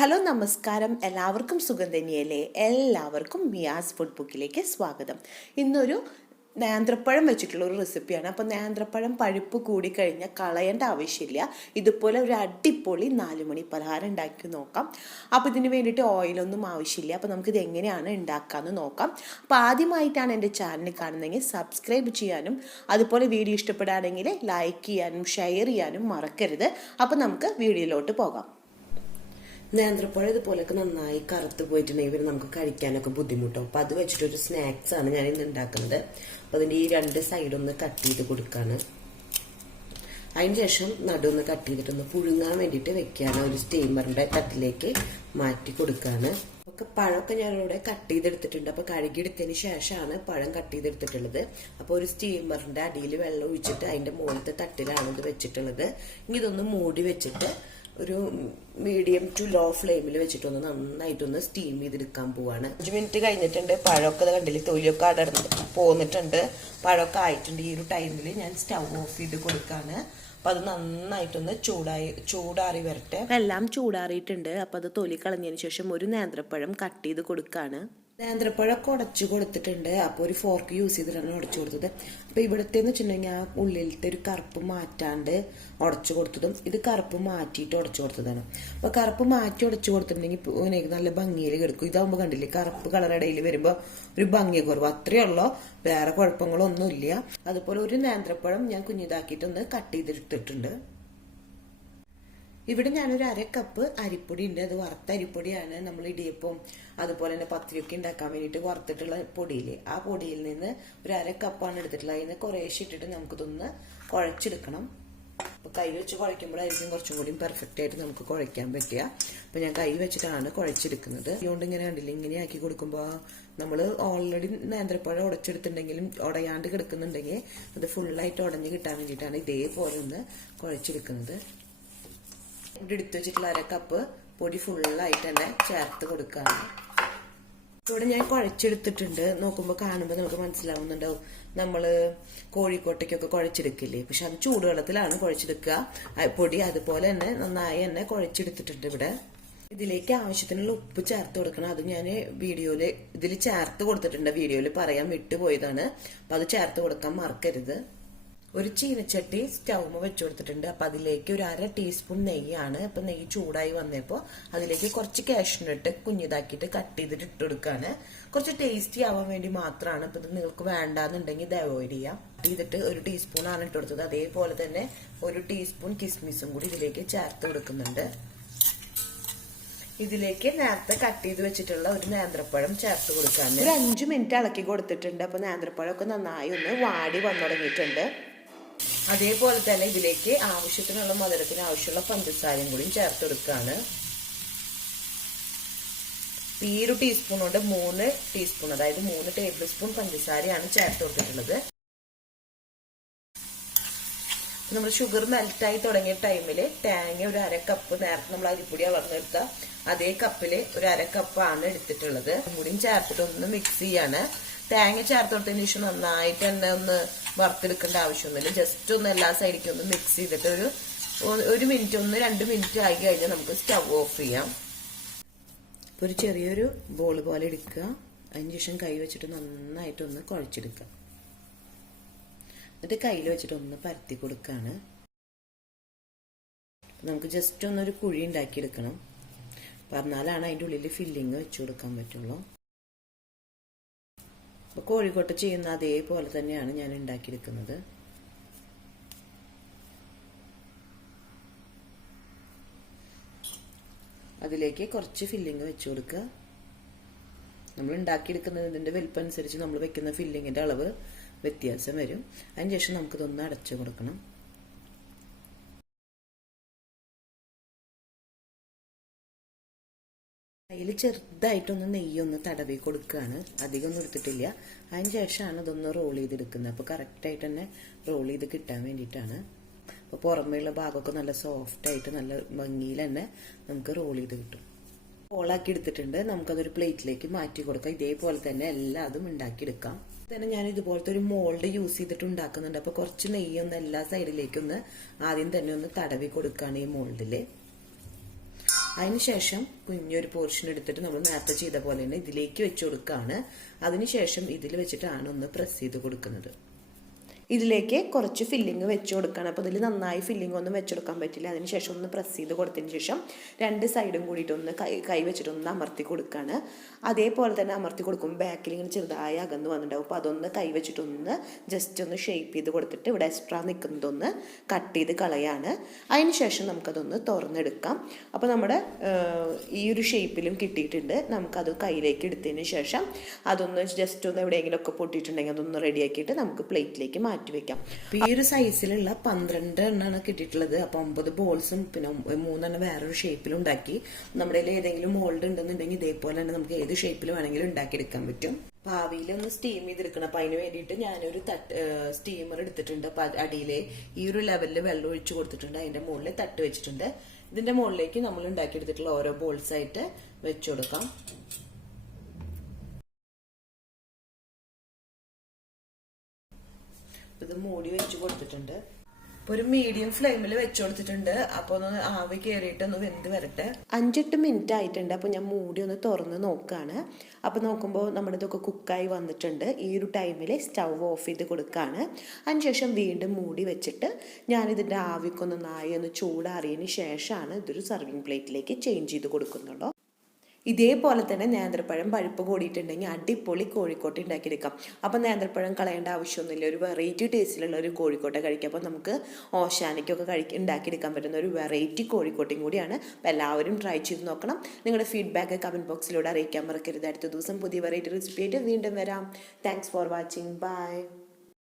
Hello നമസ്കാരം, എല്ലാവർക്കും സുഖം തന്നെയല്ലേ? എല്ലാവർക്കും മിയാസ് ഫുഡ് ബുക്കിലേക്ക് സ്വാഗതം. ഇന്നൊരു നേന്ത്രപ്പഴം വെച്ചിട്ടുള്ള ഒരു റെസിപ്പിയാണ്. അപ്പോൾ നേന്ത്രപ്പഴം പഴുപ്പ് കൂടിക്കഴിഞ്ഞാൽ കളയേണ്ട ആവശ്യമില്ല. ഇതുപോലെ ഒരു അടിപൊളി 4 മണി പലഹാരം ഉണ്ടാക്കി നോക്കാം. അപ്പോൾ ഇതിന് വേണ്ടിയിട്ട് ഓയിലൊന്നും ആവശ്യമില്ല. അപ്പോൾ നമുക്കിത് എങ്ങനെയാണ് ഉണ്ടാക്കാമെന്ന് നോക്കാം. അപ്പോൾ ആദ്യമായിട്ടാണ് എൻ്റെ ചാനൽ കാണുന്നതെങ്കിൽ സബ്സ്ക്രൈബ് ചെയ്യാനും അതുപോലെ വീഡിയോ ഇഷ്ടപ്പെടുകയാണെങ്കിൽ ലൈക്ക് ചെയ്യാനും ഷെയർ ചെയ്യാനും മറക്കരുത്. അപ്പോൾ നമുക്ക് വീഡിയോയിലോട്ട് പോകാം. നേന്ത്രപ്പഴം ഇതുപോലൊക്കെ നന്നായി കറുത്ത് പോയിട്ടുണ്ടെങ്കിൽ ഇവർ നമുക്ക് കഴിക്കാനൊക്കെ ബുദ്ധിമുട്ടോ. അപ്പോൾ അത് വെച്ചിട്ടൊരു സ്നാക്സ് ആണ് ഞാൻ ഇന്ന് ഉണ്ടാക്കുന്നത്. അപ്പോൾ അതിൻ്റെ ഈ 2 സൈഡൊന്ന് കട്ട് ചെയ്ത് കൊടുക്കാണ്. അതിന് ശേഷം നടുവൊന്ന് കട്ട് ചെയ്തിട്ടൊന്ന് പുഴുങ്ങാൻ വേണ്ടിയിട്ട് വെക്കുകയാണ്. ഒരു സ്റ്റീമറിൻ്റെ തട്ടിലേക്ക് മാറ്റി കൊടുക്കുകയാണ്. ഒക്കെ പഴമൊക്കെ ഞാനിവിടെ കട്ട് ചെയ്തെടുത്തിട്ടുണ്ട്. അപ്പോൾ കഴുകിയെടുത്തതിന് ശേഷമാണ് പഴം കട്ട് ചെയ്തെടുത്തിട്ടുള്ളത്. അപ്പോൾ ഒരു സ്റ്റീമറിൻ്റെ അടിയിൽ വെള്ളം ഒഴിച്ചിട്ട് അതിൻ്റെ മുകളിലത്തെ തട്ടിലാണ് ഇത് വെച്ചിട്ടുള്ളത്. ഇനി ഇതൊന്ന് മൂടി വെച്ചിട്ട് ഒരു മീഡിയം ടു ലോ ഫ്ലെയിമിൽ വെച്ചിട്ടൊന്ന് നന്നായിട്ടൊന്ന് സ്റ്റീം ചെയ്തെടുക്കാൻ പോവാണ്. 5 മിനിറ്റ് കഴിഞ്ഞിട്ടുണ്ട്. പഴമൊക്കെ കണ്ടില്ലേ, തൊലിയൊക്കെ അടർന്ന് പോന്നിട്ടുണ്ട്. പഴമൊക്കെ ആയിട്ടുണ്ട്. ഈ ഒരു ടൈമിൽ ഞാൻ സ്റ്റൗ ഓഫ് ചെയ്ത് കൊടുക്കാണ്. അപ്പൊ അത് നന്നായിട്ടൊന്ന് ചൂടാറി വരട്ടെ. എല്ലാം ചൂടാറിയിട്ടുണ്ട്. അപ്പൊ അത് തൊലി കളഞ്ഞതിന് ശേഷം ഒരു നേന്ത്രപ്പഴം കട്ട് ചെയ്ത് കൊടുക്കാണ്. നേന്ത്രപ്പഴമൊക്കെ ഉടച്ചു കൊടുത്തിട്ടുണ്ട്. അപ്പോൾ ഒരു ഫോർക്ക് യൂസ് ചെയ്തിട്ടാണ് ഉടച്ചു കൊടുത്തത്. അപ്പോൾ ഇവിടുത്തെ എന്ന് വെച്ചിട്ടുണ്ടെങ്കിൽ ആ ഉള്ളിലത്തെ ഒരു കറുപ്പ് മാറ്റാണ്ട് ഉടച്ചു കൊടുത്തതും ഇത് കറുപ്പ് മാറ്റിയിട്ട് ഉടച്ചു കൊടുത്തതാണ്. അപ്പോൾ കറുപ്പ് മാറ്റി ഉടച്ചു കൊടുത്തിട്ടുണ്ടെങ്കിൽ നല്ല ഭംഗിയിൽ കിടക്കും. ഇതാകുമ്പോൾ കണ്ടില്ലേ, കറുപ്പ് കളർ ഇടയിൽ വരുമ്പോൾ ഒരു ഭംഗി കുറവ്, അത്രയേ ഉള്ളൂ, വേറെ കുഴപ്പങ്ങളൊന്നുമില്ല. അതുപോലെ ഒരു നേന്ത്രപ്പഴം ഞാൻ കുഞ്ഞിതാക്കിയിട്ടൊന്ന് കട്ട് ചെയ്തെടുത്തിട്ടുണ്ട്. ഇവിടെ ഞാനൊരു 1/2 കപ്പ് അരിപ്പൊടി ഉണ്ട്. അത് വറുത്ത അരിപ്പൊടിയാണ്. നമ്മൾ ഇടിയപ്പം അതുപോലെ തന്നെ പത്തിരിയൊക്കെ ഉണ്ടാക്കാൻ വേണ്ടിയിട്ട് വറുത്തിട്ടുള്ള പൊടിയില്ലേ, ആ പൊടിയിൽ നിന്ന് ഒരു 1/2 കപ്പാണ് എടുത്തിട്ടുള്ളത്. അതിന് കുറേശ്ശെ ഇട്ടിട്ട് നമുക്കിതൊന്ന് കുഴച്ചെടുക്കണം. അപ്പോൾ കൈ വെച്ച് കുഴയ്ക്കുമ്പോഴായിരിക്കും കുറച്ചും കൂടി പെർഫെക്റ്റ് ആയിട്ട് നമുക്ക് കുഴയ്ക്കാൻ പറ്റുക. അപ്പോൾ ഞാൻ കൈ വെച്ചിട്ടാണ് കുഴച്ചെടുക്കുന്നത്. അതുകൊണ്ട് ഇങ്ങനെ കണ്ടില്ല, ഇങ്ങനെ ആക്കി കൊടുക്കുമ്പോൾ നമ്മൾ ഓൾറെഡി നേന്ത്രപ്പഴം ഉടച്ചെടുത്തിട്ടുണ്ടെങ്കിലും ഉടയാണ്ട് കിടക്കുന്നുണ്ടെങ്കിൽ അത് ഫുള്ളായിട്ട് ഉടഞ്ഞ് കിട്ടാൻ വേണ്ടിയിട്ടാണ് ഇതേപോലെ ഒന്ന് കുഴച്ചെടുക്കുന്നത്. ഇവിടെ എടുത്തു വെച്ചിട്ടുള്ള 1/2 കപ്പ് പൊടി ഫുള്ളായിട്ട് തന്നെ ചേർത്ത് കൊടുക്കുകയാണ്. ഇവിടെ ഞാൻ കുഴച്ചെടുത്തിട്ടുണ്ട്. നോക്കുമ്പോൾ കാണുമ്പോൾ നമുക്ക് മനസ്സിലാവുന്നുണ്ടാവും, നമ്മൾ കോഴിക്കോട്ടയ്ക്കൊക്കെ കുഴച്ചെടുക്കില്ലേ, പക്ഷെ അത് ചൂടുവെള്ളത്തിലാണ് കുഴച്ചെടുക്കുക പൊടി. അതുപോലെ തന്നെ നന്നായി തന്നെ കുഴച്ചെടുത്തിട്ടുണ്ട്. ഇവിടെ ഇതിലേക്ക് ആവശ്യത്തിനുള്ള ഉപ്പ് ചേർത്ത് കൊടുക്കണം. അത് ഞാൻ ഇതിൽ ചേർത്ത് കൊടുത്തിട്ടുണ്ട്. വീഡിയോയിൽ പറയാൻ വിട്ടുപോയതാണ്. അപ്പൊ അത് ചേർത്ത് കൊടുക്കാൻ മറക്കരുത്. ഒരു ചീനച്ചട്ടി സ്റ്റൗമ വെച്ചു കൊടുത്തിട്ടുണ്ട്. അപ്പൊ അതിലേക്ക് ഒരു 1/2 ടീസ്പൂൺ നെയ്യാണ്. അപ്പൊ നെയ്യ് ചൂടായി വന്നപ്പോൾ അതിലേക്ക് കുറച്ച് കാഷ്യൂനട്ട് കുഞ്ഞിതാക്കിയിട്ട് കട്ട് ചെയ്തിട്ട് ഇട്ട് കൊടുക്കാണ്. കുറച്ച് ടേസ്റ്റി ആവാൻ വേണ്ടി മാത്രമാണ്. ഇപ്പൊ ഇത് നിങ്ങൾക്ക് വേണ്ടാന്നുണ്ടെങ്കിൽ ഇത് അവോയ്ഡ് ചെയ്യാം. ചെയ്തിട്ട് 1 ടീസ്പൂൺ ആണ് ഇട്ട് കൊടുത്തത്. അതേപോലെ തന്നെ 1 ടീസ്പൂൺ കിസ്മിസും കൂടി ഇതിലേക്ക് ചേർത്ത് കൊടുക്കുന്നുണ്ട്. ഇതിലേക്ക് നേരത്തെ കട്ട് ചെയ്ത് വെച്ചിട്ടുള്ള ഒരു നേന്ത്രപ്പഴം ചേർത്ത് കൊടുക്കാൻ ഒരു 5 മിനിറ്റ് ഇളക്കി കൊടുത്തിട്ടുണ്ട്. അപ്പൊ നേന്ത്രപ്പഴമൊക്കെ നന്നായി ഒന്ന് വാടി വന്നു തുടങ്ങിയിട്ടുണ്ട്. അതേപോലെ തന്നെ ഇതിലേക്ക് ആവശ്യത്തിനുള്ള മധുരത്തിന് ആവശ്യമുള്ള പഞ്ചസാരയും കൂടി ചേർത്ത് കൊടുക്കുകയാണ്. ഈ ഒരു ടീസ്പൂൺ കൊണ്ട് 3 ടീസ്പൂൺ, അതായത് 3 ടേബിൾ സ്പൂൺ പഞ്ചസാരയാണ് ചേർത്ത് കൊടുത്തിട്ടുള്ളത്. നമ്മൾ ഷുഗർ മെൽറ്റായി തുടങ്ങിയ ടൈമിൽ തേങ്ങ ഒരു 1/2 കപ്പ്, നേരത്തെ നമ്മൾ അരിപ്പൊടി വളർന്നെടുത്ത അതേ കപ്പില് ഒരു 1/2 കപ്പാണ് എടുത്തിട്ടുള്ളത്. കൂടിയും ചേർത്തിട്ട് ഒന്ന് മിക്സ് ചെയ്യാണ്. തേങ്ങ ചേർത്ത് കൊടുത്തതിന് ശേഷം നന്നായിട്ട് തന്നെ ഒന്ന് വറുത്തെടുക്കേണ്ട ആവശ്യമൊന്നുമില്ല. ജസ്റ്റ് ഒന്ന് എല്ലാ സൈഡിലേക്കും ഒന്ന് മിക്സ് ചെയ്തിട്ട് ഒരു മിനിറ്റ്, 1-2 മിനിറ്റ് ആയി കഴിഞ്ഞാൽ നമുക്ക് സ്റ്റൗ ഓഫ് ചെയ്യാം. ഒരു ചെറിയൊരു ബോൾ പോലെ എടുക്കുക. അതിന് ശേഷം കൈ വെച്ചിട്ട് നന്നായിട്ടൊന്ന് കുഴച്ചെടുക്കുക. എന്നിട്ട് കയ്യിൽ വെച്ചിട്ട് ഒന്ന് പരത്തി കൊടുക്കുകയാണ്. നമുക്ക് ജസ്റ്റ് ഒന്നൊരു കുഴി ഉണ്ടാക്കിയെടുക്കണം. പറഞ്ഞാലാണ് അതിൻ്റെ ഉള്ളിൽ ഫില്ലിങ് വെച്ചു കൊടുക്കാൻ പറ്റുള്ളൂ. അപ്പോൾ കോഴിക്കോട്ട് ചെയ്യുന്ന അതേപോലെ തന്നെയാണ് ഞാൻ ഉണ്ടാക്കിയെടുക്കുന്നത്. അതിലേക്ക് കുറച്ച് ഫില്ലിങ് വെച്ചു കൊടുക്കുക. നമ്മൾ ഉണ്ടാക്കിയെടുക്കുന്നതിൻ്റെ വലിപ്പം അനുസരിച്ച് നമ്മൾ വെക്കുന്ന ഫില്ലിങ്ങിൻ്റെ അളവ് വ്യത്യാസം വരും. അതിനുശേഷം നമുക്കിതൊന്ന് അടച്ചു കൊടുക്കണം. അതിൽ ചെറുതായിട്ടൊന്ന് നെയ്യൊന്ന് തടവി കൊടുക്കുകയാണ്. അധികം ഒന്നും എടുത്തിട്ടില്ല. അതിന് ശേഷമാണ് ഇതൊന്ന് റോൾ ചെയ്തെടുക്കുന്നത്. അപ്പോൾ കറക്റ്റായിട്ട് തന്നെ റോൾ ചെയ്ത് കിട്ടാൻ വേണ്ടിയിട്ടാണ്. അപ്പോൾ പുറമേയുള്ള ഭാഗമൊക്കെ നല്ല സോഫ്റ്റായിട്ട് നല്ല ഭംഗിയിൽ തന്നെ നമുക്ക് റോൾ ചെയ്ത് കിട്ടും. റോളാക്കി എടുത്തിട്ടുണ്ട്. നമുക്കതൊരു പ്ലേറ്റിലേക്ക് മാറ്റി കൊടുക്കാം. ഇതേപോലെ തന്നെ എല്ലാതും ഉണ്ടാക്കിയെടുക്കാം. തന്നെ ഞാൻ ഇതുപോലത്തെ ഒരു മോൾഡ് യൂസ് ചെയ്തിട്ട് ഉണ്ടാക്കുന്നുണ്ട്. അപ്പോൾ കുറച്ച് നെയ്യൊന്ന് എല്ലാ സൈഡിലേക്കൊന്ന് ആദ്യം തന്നെ ഒന്ന് തടവി കൊടുക്കുകയാണ് ഈ മോൾഡിൽ. അതിനുശേഷം കുഞ്ഞൊരു പോർഷൻ എടുത്തിട്ട് നമ്മൾ നേരത്തെ ചെയ്ത പോലെ തന്നെ ഇതിലേക്ക് വെച്ച് കൊടുക്കുകയാണ്. അതിനുശേഷം ഇതിൽ വെച്ചിട്ടാണ് ഒന്ന് പ്രസ് ചെയ്ത് കൊടുക്കുന്നത്. ഇതിലേക്ക് കുറച്ച് ഫില്ലിങ് വെച്ച് കൊടുക്കണം. അപ്പോൾ ഇതിൽ നന്നായി ഫില്ലിംഗ് ഒന്നും വെച്ചെടുക്കാൻ പറ്റില്ല. അതിനുശേഷം ഒന്ന് പ്രസ് ചെയ്ത് കൊടുത്തതിന് ശേഷം രണ്ട് സൈഡും കൂടിയിട്ടൊന്ന് കൈ വെച്ചിട്ടൊന്ന് അമർത്തി കൊടുക്കുകയാണ്. അതേപോലെ തന്നെ അമർത്തി കൊടുക്കുമ്പോൾ ബാക്കിൽ ഇങ്ങനെ ചെറുതായി അകന്ന് വന്നിട്ടുണ്ടാവും. അപ്പോൾ അതൊന്ന് കൈ വെച്ചിട്ടൊന്ന് ജസ്റ്റ് ഒന്ന് ഷേപ്പ് ചെയ്ത് കൊടുത്തിട്ട് ഇവിടെ എക്സ്ട്രാ നിൽക്കുന്നതൊന്ന് കട്ട് ചെയ്ത് കളയാണ്. അതിനുശേഷം നമുക്കതൊന്ന് തുറന്നെടുക്കാം. അപ്പോൾ നമ്മുടെ ഈ ഒരു ഷേപ്പിലും കിട്ടിയിട്ടുണ്ട്. നമുക്കത് കയ്യിലേക്ക് എടുത്തതിന് ശേഷം അതൊന്ന് ജസ്റ്റ് ഒന്ന് എവിടെയെങ്കിലുമൊക്കെ പൊട്ടിയിട്ടുണ്ടെങ്കിൽ അതൊന്ന് റെഡിയാക്കിയിട്ട് നമുക്ക് പ്ലേറ്റിലേക്ക് മാറ്റി വെക്കാം. ഈ ഒരു സൈസിലുള്ള 12 എണ്ണമാണ് കിട്ടിയിട്ടുള്ളത്. അപ്പോൾ 9 ബോൾസും പിന്നെ 3 വേറൊരു ഷേപ്പിലും ഉണ്ടാക്കി. നമ്മുടെ ഏതെങ്കിലും മോൾഡ് ഉണ്ടെന്നുണ്ടെങ്കിൽ ഇതേപോലെ തന്നെ നമുക്ക് ഏത് ഷേപ്പിൽ വേണമെങ്കിലും ഉണ്ടാക്കിയെടുക്കാൻ പറ്റും. ഭാവിയിൽ ഒന്ന് സ്റ്റീം ചെയ്തെടുക്കണം. അപ്പം അതിന് വേണ്ടിയിട്ട് ഞാനൊരു സ്റ്റീമർ എടുത്തിട്ടുണ്ട്. അപ്പം അടിയിലെ ഈ ഒരു ലെവലിൽ വെള്ളം ഒഴിച്ചു കൊടുത്തിട്ടുണ്ട്. അതിന്റെ മുകളിൽ തട്ട് വെച്ചിട്ടുണ്ട്. ഇതിന്റെ മുകളിലേക്ക് നമ്മൾ ഉണ്ടാക്കിയെടുത്തിട്ടുള്ള ഓരോ ബോൾസ് ആയിട്ട് വെച്ചു കൊടുക്കാം. ഇത് മൂടി വെച്ച് കൊടുത്തിട്ടുണ്ട്. ഇപ്പൊ ഒരു മീഡിയം ഫ്ലെയിമിൽ വെച്ച് കൊടുത്തിട്ടുണ്ട്. അപ്പൊ ഒന്ന് ആവി കയറിയിട്ട് ഒന്ന് വെന്ത് വരട്ടെ. 5-8 മിനിറ്റ് ആയിട്ടുണ്ട്. അപ്പൊ ഞാൻ മൂടി ഒന്ന് തുറന്ന് നോക്കാണ്. അപ്പൊ നോക്കുമ്പോൾ നമ്മുടെ ഇതൊക്കെ കുക്കായി വന്നിട്ടുണ്ട്. ഈ ഒരു ടൈമിൽ സ്റ്റൗ ഓഫ് ചെയ്ത് കൊടുക്കുകയാണ്. അതിനുശേഷം വീണ്ടും മൂടി വെച്ചിട്ട് ഞാനിതിന്റെ ആവിക്കൊന്ന് ഒന്ന് ചൂടാറിയതിന് ശേഷമാണ് ഇതൊരു സർവിങ് പ്ലേറ്റിലേക്ക് ചേഞ്ച് ചെയ്ത് കൊടുക്കുന്നുള്ളൂ. ഇതേപോലെ തന്നെ നേന്ത്രപ്പഴം പഴുപ്പ് കൂടിയിട്ടുണ്ടെങ്കിൽ അടിപൊളി കോഴിക്കോട്ട ഉണ്ടാക്കിയെടുക്കാം. അപ്പം നേന്ത്രപ്പഴം കളയേണ്ട ആവശ്യമൊന്നുമില്ല. ഒരു വെറൈറ്റി ടേസ്റ്റിലുള്ള ഒരു കോഴിക്കോട്ട കഴിക്കാം. അപ്പോൾ നമുക്ക് ഓശാനയ്ക്കൊക്കെ ഉണ്ടാക്കിയെടുക്കാൻ പറ്റുന്ന ഒരു വെറൈറ്റി കോഴിക്കോട്ടയും കൂടിയാണ്. അപ്പോൾ എല്ലാവരും ട്രൈ ചെയ്ത് നോക്കണം. നിങ്ങളുടെ ഫീഡ്ബാക്ക് കമൻറ്റ് ബോക്സിലൂടെ അറിയിക്കാൻ മറക്കരുത്. അടുത്ത ദിവസം പുതിയ വെറൈറ്റി റെസിപ്പി ആയിട്ട് വീണ്ടും വരാം. Thanks for watching. ബൈ.